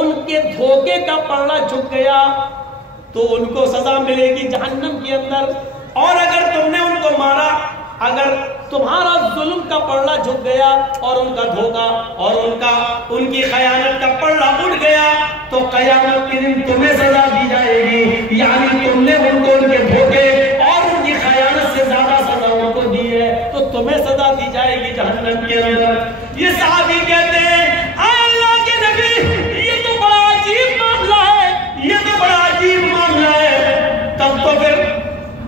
ان کے دھوکے کا پلڑا جھک گیا تو ان کو سزا ملے گی جہنم کے اندر، اور اگر تم نے ان کو مارا، اگر تمہارا ظلم کا پلڑا جھک گیا اور ان کا دھوکا اور ان کی خیانت کا پلڑا اٹھ گیا تو قیامت کے دن تمہیں سزا دی جائے گی، یعنی تم نے ان کو ان کے دھوکے اور ان کی خیانت سے زیادہ سزا ان کو دی ہے تو تمہیں سزا دی جائے گی جہنم کے اندر۔ یہ صحابی کہتے ہیں اے اللہ کے نبی، یہ تو بڑا عجیب معاملہ ہے، یہ تو بڑا عجیب معاملہ ہے، تب تو پھر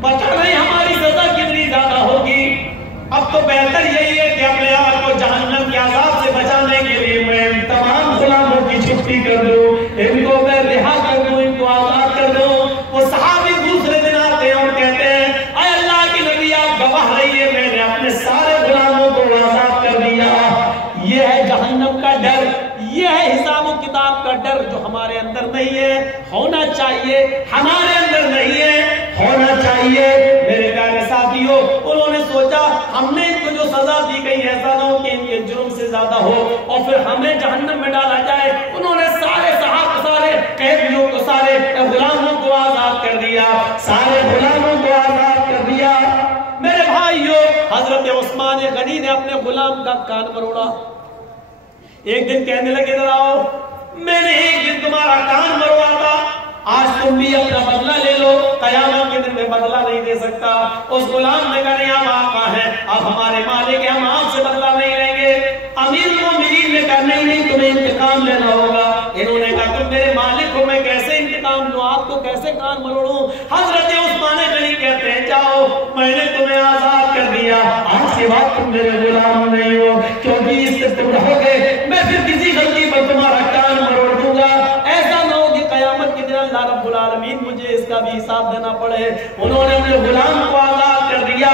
پتہ نہیں ہماری سزا کتنی زیادہ ہوگی۔ اب تو بہتر یہی ہے کہ اپنے آپ کو جہنم کے عذاب سے بچانے کے لیے میں تمام غلاموں کی چھٹی کر دوں، ان کو میں رہا کر دوں، ان کو آزاد کر دوں۔ وہ صحابی دوسرے دن آتے ہیں اور کہتے ہیں اے اللہ کے نبی آپ گواہ رہیے، میں نے اپنے سارے غلاموں کو آزاد کر دیا۔ یہ ہے جہنم کا ڈر، یہ ہے حساب و کتاب کا ڈر جو ہمارے اندر نہیں ہے، ہونا چاہیے، ہمارے اندر نہیں ہے، ہونا چاہیے۔ میرے پیارے ساتھیوں، انہوں نے سوچا ہم نے ان کو جو سزا دی گئی ایسا نہ ہو کہ ان کے جرم سے زیادہ ہو اور پھر ہمیں جہنم میں ڈالا جائے۔ انہوں نے سارے قیدیوں کو، سارے غلاموں کو آزاد کر دیا، سارے غلاموں کو آزاد کر دیا۔ میرے بھائیوں، حضرت عثمان غنی نے اپنے غلام کا کان مروڑا۔ ایک دن کہنے لگے ادھر آؤ، میں نے ایک دن تمہارا کان مروا تھا، آج تم بھی اپنا بدلہ لے لو، قیامت کے دن میں بدلہ نہیں دے سکتا۔ اس غلام نے کہا نہیں آپ آقا ہیں، آپ ہمارے مالک ہیں، ہم آپ سے بدلہ نہیں لیں گے۔ امیر المومنین نے کہا نہیں تمہیں انتقام لینا ہوگا۔ انہوں نے کہا تم میرے مالک ہو، میں کیسے انتقام لوں، آپ کو کیسے کان مروڑوں؟ حضرت عثمان غنی کہتے ہیں جاؤ، میں نے تمہیں آزاد کر دیا، آج کے بعد تم میرے غلام نہیں ہو، کیونکہ اس سے تم رہو گے میں پھر کسی غلطی پر تمہارا کان مروڑ دوں گا۔ ایسا نہ ہو کہ قیامت کے دن اللہ رب العالمین مجھے اس کا بھی حساب دینا پڑے۔ انہوں نے اپنے غلام کو آزاد کر دیا۔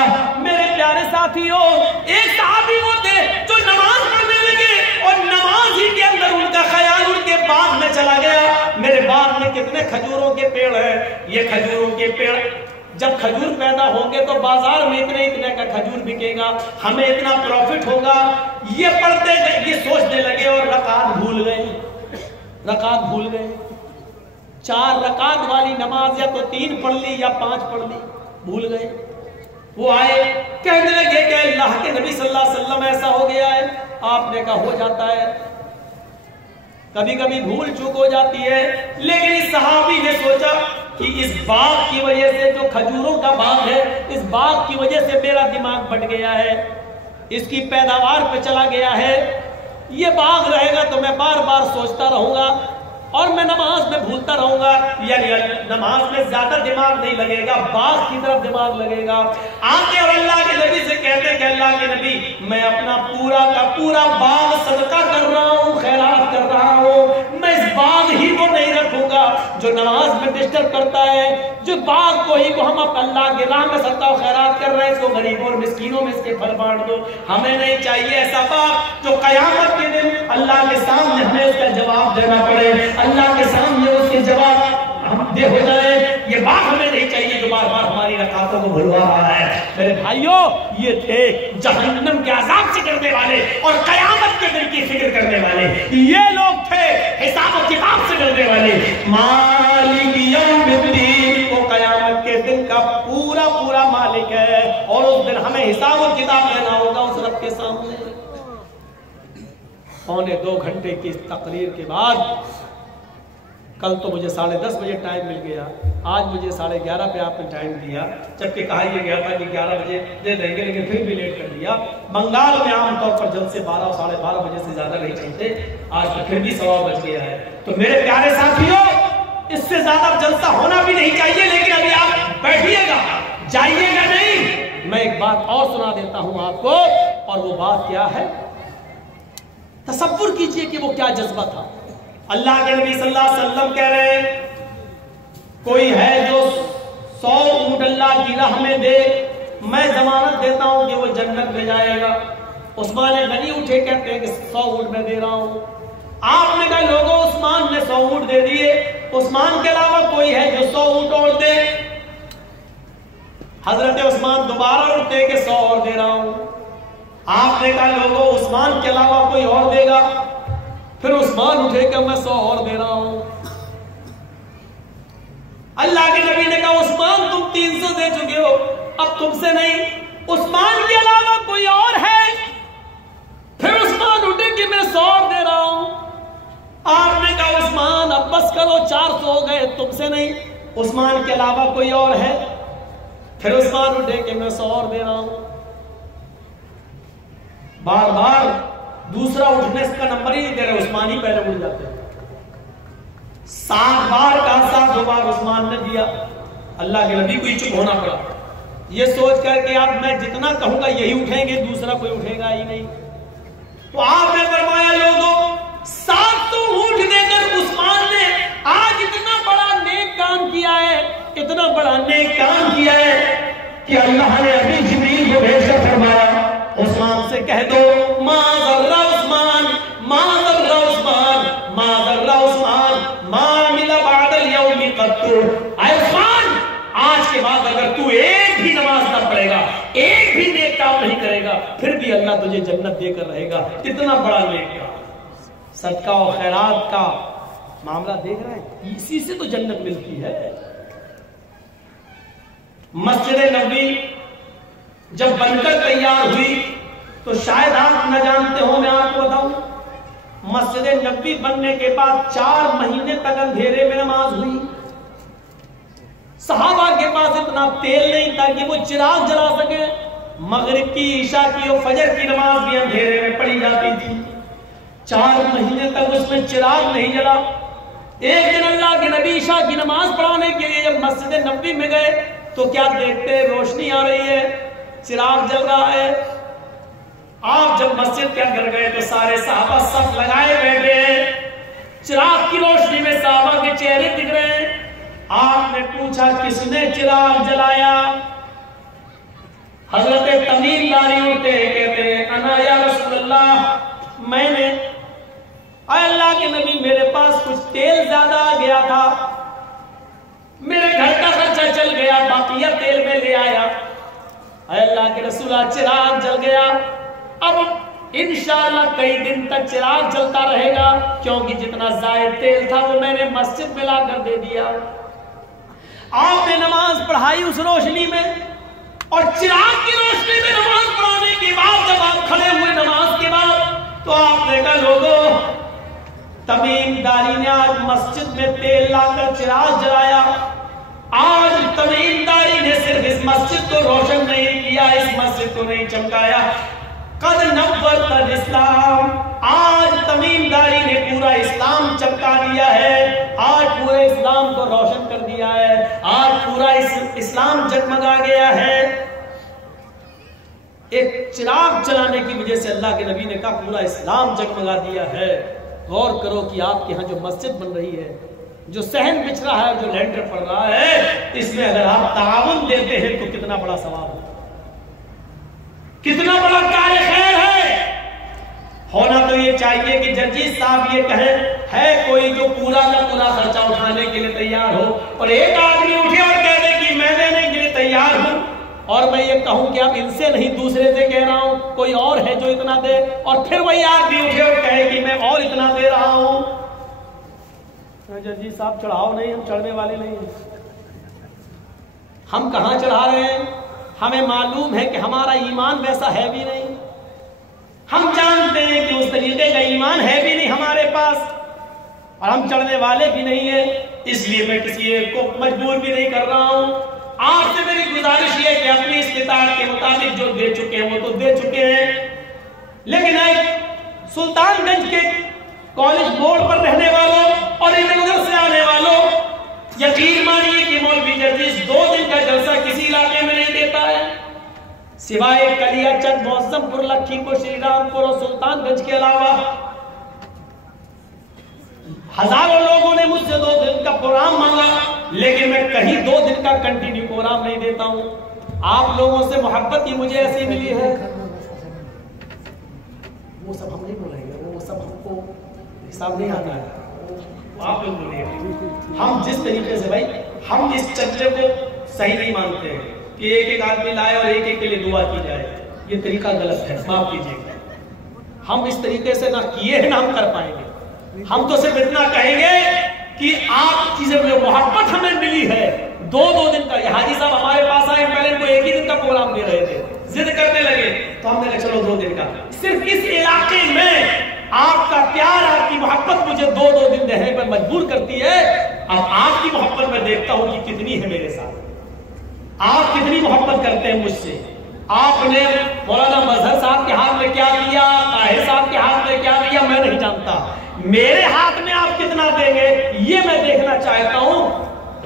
میرے پیارے ساتھیوں، ایک صحابی وہ تھے جو نماز پڑھنے لگے اور نماز ہی کے اندر ان کا خیال ان کے باغ میں چلا گیا۔ میرے باغ میں کتنے کھجوروں کے پیڑ ہیں، یہ کھجوروں کے پیڑ جب کھجور پیدا ہوں گے تو بازار میں اتنے کا کھجور بکے گا، ہمیں اتنا پروفٹ ہوگا۔ یہ پڑھتے گئے، یہ سوچنے لگے اور رکعت بھول گئے، رکعت بھول گئے۔ 4 رکعت والی نماز یا تو 3 پڑھ لی یا 5 پڑھ لی، بھول گئے۔ وہ آئے کہنے لگے کہ اللہ کے نبی صلی اللہ علیہ وسلم ایسا ہو گیا ہے۔ آپ نے کہا ہو جاتا ہے، کبھی کبھی بھول چوک ہو جاتی ہے، لیکن اس صحابی نے سوچا کہ اس باغ کی وجہ سے، جو کھجوروں کا باغ ہے، اس باغ کی وجہ سے میرا دماغ بٹ گیا ہے، اس کی پیداوار پہ چلا گیا ہے، یہ باغ رہے گا تو میں بار بار سوچتا رہوں گا اور میں نماز میں بھولتا رہوں گا، یعنی نماز میں زیادہ دماغ نہیں لگے گا، باغ کی طرف دماغ لگے گا۔ آتے اور اللہ کے نبی سے کہتے ہیں کہ اللہ کے نبی میں اپنا پورا کا پورا باغ صدقہ کر رہا ہوں، خیرات کر رہا ہوں، میں اس باغ ہی کو نہیں رکھوں گا جو نماز میں ڈسٹرب کرتا ہے، جو باغ کو ہی کو ہم اللہ کے راہ میں صدقہ و خیرات کر رہے ہیں، اس کو غریبوں اور مسکینوں میں اس کے پھل بانٹ دو۔ ہمیں نہیں چاہیے ایسا باغ جو قیامت کے دن اللہ کے سامنے ہمیں اس کا جواب دینا پڑے، اللہ کے سامنے اس کے جواب ہم دے ہو جائے۔ یہ باغ ہمیں نہیں چاہیے جو بار بار ہماری رکعتوں کو بھلوا رہا ہے۔ میرے بھائیوں، یہ تھے جہنم کے عذاب سے ڈرنے والے اور قیامت کے دن کی فکر کرنے والے، یہ لوگ تھے حساب و کتاب سے ڈرنے والے۔ مالک یوم الدین، وہ قیامت کے دن کا پورا پورا مالک ہے اور اس دن ہمیں حساب و کتاب لینا ہوگا اس رب کے سامنے۔ 2.25 گھنٹے کی تقریر کے بعد کل تو مجھے 10:30 بجے ٹائم مل گیا، آج مجھے 11:30 پہ آپ نے ٹائم دیا، جبکہ کہا یہ گیا تھا کہ 11 بجے دے دیں گے، لیکن پھر بھی لیٹ کر دیا۔ بنگال میں عام طور پر جلسے 12 اور 12:30 بجے سے زیادہ نہیں چلتے، آج تو پھر بھی 1:15 بج گیا ہے۔ تو میرے پیارے ساتھیوں، اس سے زیادہ جلسہ ہونا بھی نہیں چاہیے، لیکن ابھی آپ بیٹھیے گا، جائیے گا نہیں۔ میں ایک بات اور سنا دیتا ہوں آپ کو، اور وہ بات کیا ہے؟ تصور کیجئے کہ وہ کیا جذبہ تھا۔ اللہ کے نبی صلی اللہ علیہ وسلم کہہ رہے ہیں کوئی ہے جو 100 اونٹ اللہ کی راہ میں دے، میں ضمانت دیتا ہوں کہ وہ جنت میں جائے گا۔ عثمان غنی اٹھے کہتے ہیں کہ 100 اونٹ میں دے رہا ہوں۔ آپ نے کہا لوگوں عثمان نے 100 اونٹ دے دیے، عثمان کے علاوہ کوئی ہے جو 100 اونٹ اور دے؟ حضرت عثمان دوبارہ اٹھتے کہ 100 اور دے رہا ہوں۔ آپ نے کہا لوگوں عثمان کے علاوہ کوئی اور دے گا؟ پھر عثمان اٹھے کہ میں 100 اور دے رہا ہوں. اللہ کے نبی نے کہا عثمان تم 300 دے چکے ہو، اب تم سے نہیں، عثمان کے علاوہ کوئی اور ہے؟ پھر عثمان اٹھے کہ میں 100 اور دے رہا ہوں. آپ نے کہا عثمان اب بس کرو، 400 ہو گئے، تم سے نہیں، عثمان کے علاوہ کوئی اور ہے؟ پھر عثمان اٹھے کہ میں 100 اور دے رہا ہوں. بار بار دوسرا اٹھنے اس کا نمبر ہی نہیں دے رہے، عثمان ہی پہلے اٹھ جاتے ہیں. 7 بار کا 7 بار عثمان نے دیا. اللہ کے نبی کو ہی چپ ہونا پڑا، یہ سوچ کر کہ اب میں جتنا کہوں گا یہی اٹھیں گے، دوسرا کوئی اٹھے گا ہی نہیں. تو آپ نے فرمایا لوگوں 700 اونٹ دے کر عثمان نے آج اتنا بڑا نیک کام کیا ہے، اتنا بڑا نیک کام کیا ہے کہ اللہ نے ابھی جبریل کو بھیج کر فرمایا عثمان سے کہہ دو ما ضر عثمان ما ضر عثمان ما ضر عثمان ما عمل بعد اليوم قط. اے عثمان آج کے بعد اگر تو ایک بھی نماز نہ پڑھے گا، ایک بھی نیک کام نہیں کرے گا، پھر بھی اللہ تجھے جنت دے کر رہے گا. کتنا بڑا نیک کام، صدقہ و خیرات کا معاملہ دیکھ رہے ہیں، اسی سے تو جنت ملتی ہے. مسجد نبوی جب بن کر تیار ہوئی تو شاید آپ نہ جانتے ہو، میں آپ کو بتاؤں، مسجد نبوی بننے کے بعد 4 مہینے تک اندھیرے میں نماز ہوئی. صحابہ کے پاس اتنا تیل نہیں تھا کہ وہ چراغ جلا سکے. مغرب کی، عشاء کی اور فجر کی نماز بھی اندھیرے میں پڑھی جاتی تھی. 4 مہینے تک اس میں چراغ نہیں جلا. ایک دن اللہ کے نبی عشاء کی نماز پڑھانے کے لیے جب مسجد نبوی میں گئے تو کیا دیکھتے، روشنی آ رہی ہے، چراغ جل رہا ہے. آپ جب مسجد کے اندر گئے تو سارے صحابہ صف لگائے بیٹھے ہیں، چراغ کی روشنی میں صحابہ کے چہرے دکھ رہے ہیں. آپ نے پوچھا کس نے چراغ جلایا؟ حضرت تمیم داری اٹھتے کہتے ہیں انا یا رسول اللہ، میں نے. اے اللہ کے نبی میرے پاس کچھ تیل زیادہ آ گیا تھا، میرے گھر کا خرچہ چل گیا، باقیہ تیل میں لے آیا. اے اللہ کے رسول چراغ جل گیا، اب انشاءاللہ کئی دن تک چراغ چلتا رہے گا، کیونکہ جتنا زائد تیل تھا وہ میں نے مسجد میں لا کر دے دیا. آپ نے نماز پڑھائی اس روشنی میں، اور چراغ کی روشنی میں نماز پڑھانے کے بعد جب آپ کھڑے ہوئے نماز کے بعد تو آپ نے کہا لوگوں تمیم داری نے آج مسجد میں تیل لا کر چراغ جلایا. آج تمیم داری نے صرف اس مسجد کو روشن نہیں کیا، اس مسجد کو نہیں چمکایا، قد نورت الاسلام، آج تمیم داری نے پورا اسلام چمکا دیا ہے، آج پورے اسلام کو روشن کر دیا ہے، آج پورا اسلام جگمگا گیا ہے. ایک چراغ چلانے کی وجہ سے اللہ کے نبی نے کہا پورا اسلام جگمگا دیا ہے. غور کرو کہ آپ کے ہاں جو مسجد بن رہی ہے، جو صحن بچھ رہا ہے، جو لینڈر پڑ رہا ہے، اس میں اگر آپ تعاون دیتے ہیں تو کتنا بڑا ثواب ہے، کتنا بڑا کار خیر ہے. ہونا تو یہ چاہیے کہ جرجیت صاحب یہ کہیں ہے کوئی جو پورا کا پورا خرچہ اٹھانے کے لیے تیار ہو، اور ایک آدمی اٹھے اور کہہ دے کہ میں دینے کے لیے تیار ہوں، اور میں یہ کہوں کہ اب ان سے نہیں دوسرے سے کہہ رہا ہوں، کوئی اور ہے جو اتنا دے، اور پھر وہی آدمی اٹھے اور کہے کہ میں اور اتنا دے رہا ہوں. جرجیت صاحب چڑھاؤ نہیں، ہم چڑھنے والے نہیں ہیں. ہم کہاں چڑھا رہے ہیں؟ ہمیں معلوم ہے کہ ہمارا ایمان ویسا ہے بھی نہیں، ہم جانتے ہیں کہ اس طریقے کا ایمان ہے بھی نہیں ہمارے پاس، اور ہم چڑھنے والے بھی نہیں ہیں. اس لیے میں کسی ایک کو مجبور بھی نہیں کر رہا ہوں. آپ سے میری گزارش یہ کہ اپنی استطاعت کے مطابق جو دے چکے ہیں وہ تو دے چکے ہیں، لیکن سلطان گنج کے کالج بورڈ پر رہنے والوں اور ادھر ادھر سے آنے والوں، یقین مانیے کہ مولوی جرجیت 2 دن کا جلسہ کسی علاقے میں نہیں دیتا ہے، سوائے کلیا چند، موسم پور، لکھی پور، شری رام پور اور سلطان گنج کے علاوہ. ہزاروں لوگوں نے مجھ سے 2 دن کا پروگرام مانگا، لیکن میں کہیں 2 دن کا کنٹینیو پروگرام نہیں دیتا ہوں. آپ لوگوں سے محبت ہی مجھے ایسی ملی ہے. وہ سب ہم نہیں بولیں گے، وہ سب ہم کو حساب نہیں آتا ہے، آپ لوگ بولیں گے. ہم جس طریقے سے بھائی ہم اس چرچے کو صحیح نہیں مانتے ہیں کہ ایک ایک آدمی لائے اور ایک ایک کے لیے دعا کی جائے، یہ طریقہ غلط ہے، معاف کیجیے گا. ہم اس طریقے سے نہ کیے ہیں نہ ہم کر پائیں گے. ہم تو صرف اتنا کہیں گے کہ آپ کی جو محبت ہمیں ملی ہے 2 دن کا. یہ حاجی صاحب ہمارے پاس آئے, پہلے ان کو 1 ہی دن کا پروگرام دے رہے تھے, ضد کرنے لگے تو ہم نے کہا چلو 2 دن کا. صرف اس علاقے میں آپ کا پیار, آپ کی محبت مجھے 2 دن رہنے پر مجبور کرتی ہے. اب آپ کی محبت میں دیکھتا ہوں کہ کتنی ہے میرے ساتھ, آپ کتنی محبت کرتے ہیں مجھ سے. آپ نے مولانا مظہر صاحب کے ہاتھ میں کیا دیا, طاہر صاحب کے ہاتھ میں کیا دیا, میں نہیں جانتا. میرے ہاتھ میں آپ کتنا دیں گے یہ میں دیکھنا چاہتا ہوں.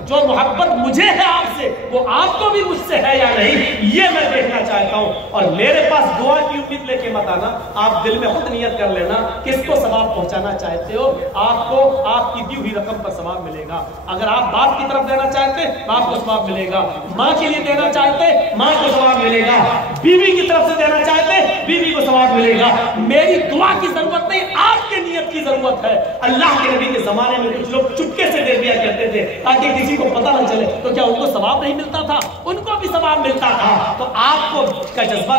جو محبت مجھے ہے آپ سے وہ آپ کو بھی مجھ سے ہے یا نہیں یہ میں دیکھنا چاہتا ہوں. اور میرے پاس دعا کی امید لے کے مت آنا, آپ دل میں خود نیت کر لینا کس کو ثواب پہنچانا چاہتے ہو. آپ کو آپ کی دی ہوئی رقم پر ثواب ملے گا. اگر آپ باپ کی طرف دینا چاہتے باپ کو ثواب ملے گا, ماں کے لیے دینا چاہتے ماں کو ثواب ملے گا, بیوی کی طرف سے دینا چاہتے بیوی کو ثواب ملے گا. میری دعا کی ضرورت نہیں, آپ کے نیت کی ضرورت ہے. اللہ کے نبی کے زمانے میں کچھ لوگ چپکے سے دے دیا کرتے تھے تاکہ کسی کو پتہ نہ چلے, تو کیا ان کو ثواب نہیں ملتا تھا؟ ان کو بھی ثواب ملتا تھا. تو آپ کو کا جذبہ